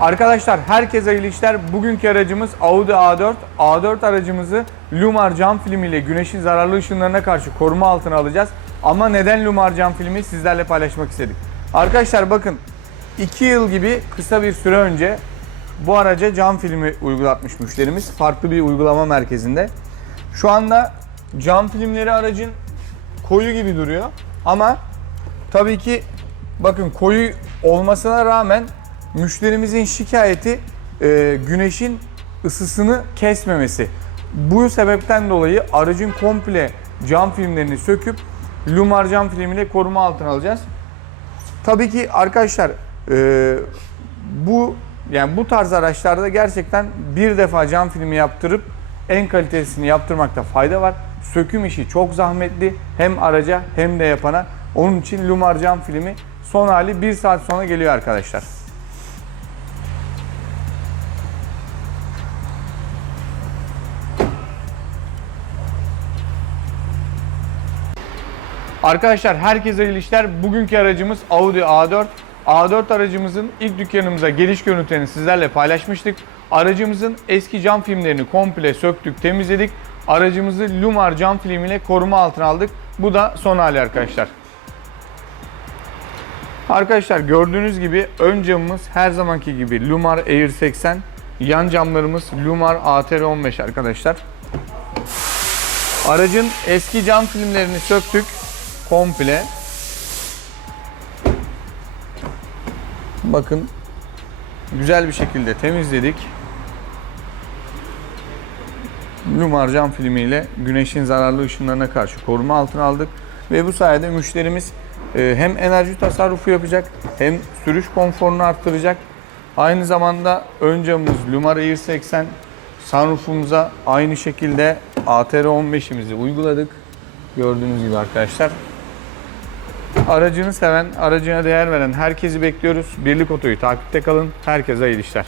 Arkadaşlar herkese hayırlı işler. Bugünkü aracımız Audi A4. A4 aracımızı Lumar cam filmiyle güneşin zararlı ışınlarına karşı koruma altına alacağız. Ama neden Lumar cam filmi sizlerle paylaşmak istedik. Arkadaşlar bakın 2 yıl gibi kısa bir süre önce bu araca cam filmi uygulatmış müşterimiz. Farklı bir uygulama merkezinde. Şu anda cam filmleri aracın koyu gibi duruyor. Ama tabii ki bakın koyu olmasına rağmen müşterimizin şikayeti e, güneşin ısısını kesmemesi. Bu sebepten dolayı aracın komple cam filmlerini söküp Lumar cam filmiyle koruma altına alacağız. Tabii ki arkadaşlar e, bu yani bu tarz araçlarda gerçekten bir defa cam filmi yaptırıp en kalitesini yaptırmakta fayda var. Söküm işi çok zahmetli hem araca hem de yapana. Onun için Lumar cam filmi son hali 1 saat sonra geliyor arkadaşlar. Arkadaşlar herkese hayırlı işler. Bugünkü aracımız Audi A4. A4 aracımızın ilk dükkanımıza geliş görüntülerini sizlerle paylaşmıştık. Aracımızın eski cam filmlerini komple söktük, temizledik. Aracımızı Lumar cam filmiyle koruma altına aldık. Bu da son hali arkadaşlar. Arkadaşlar gördüğünüz gibi ön camımız her zamanki gibi Lumar Air 80. Yan camlarımız Lumar ATR 15 arkadaşlar. Aracın eski cam filmlerini söktük komple. Bakın güzel bir şekilde temizledik. Lumar cam filmiyle güneşin zararlı ışınlarına karşı koruma altına aldık ve bu sayede müşterimiz hem enerji tasarrufu yapacak hem sürüş konforunu arttıracak. Aynı zamanda ön camımız Lumar Air 80 sunroofumuza aynı şekilde ATR 15'imizi uyguladık. Gördüğünüz gibi arkadaşlar. Aracını seven, aracına değer veren herkesi bekliyoruz. Birlik Oto'yu takipte kalın. Herkese hayırlı işler.